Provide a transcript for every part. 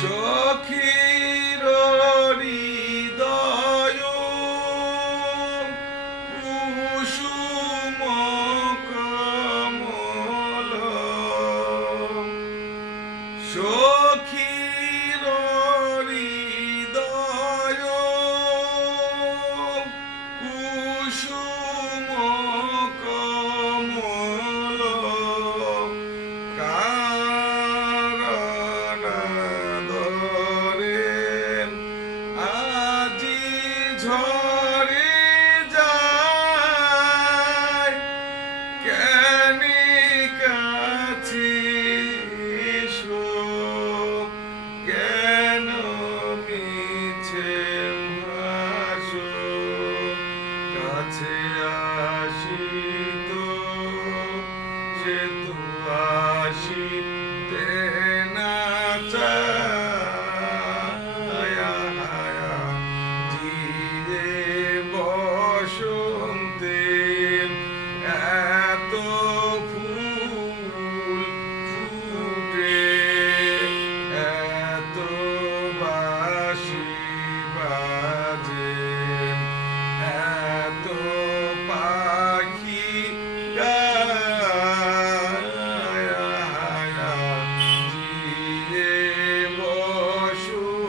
সখীর হৃদয় কুসুম কমল সখীর হৃদয় কুসুম কমল ঝরে যায় কেন কাছে এসো কেন মিছে ভাসো কাছে আসিত সে তো আসিতে না বসন্তে এত ফুল ফুটে এত বাঁশি বাজে এত পাখি জিয়ে বসন্তে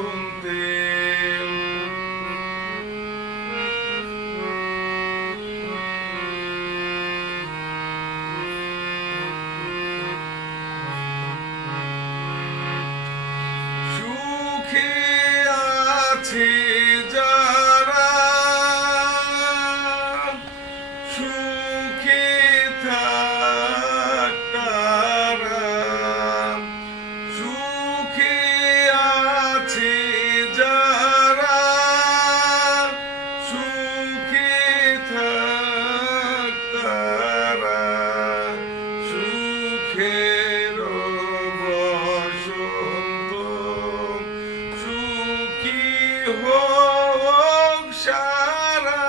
সুখে আছে যারা সুখে থাক তারা সুখে আছে যারা সুখে থাক তারা সুখের বসন্ত সুখী হোক সারা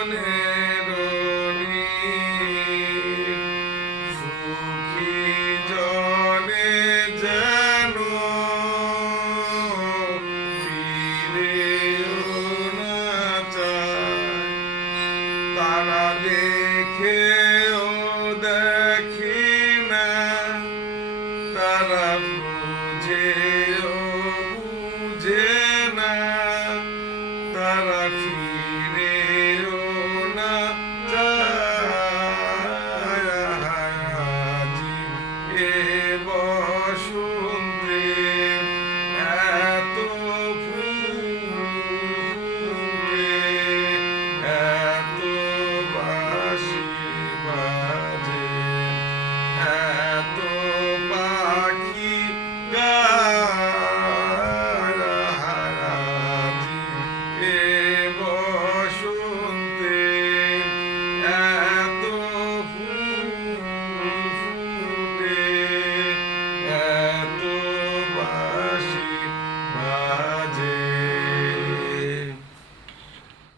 নয়নের নীর সুখী জলে যেন ফিরেও না চায় তারা দেখেও দেখি না তারা বুঝেও বুঝে না তারা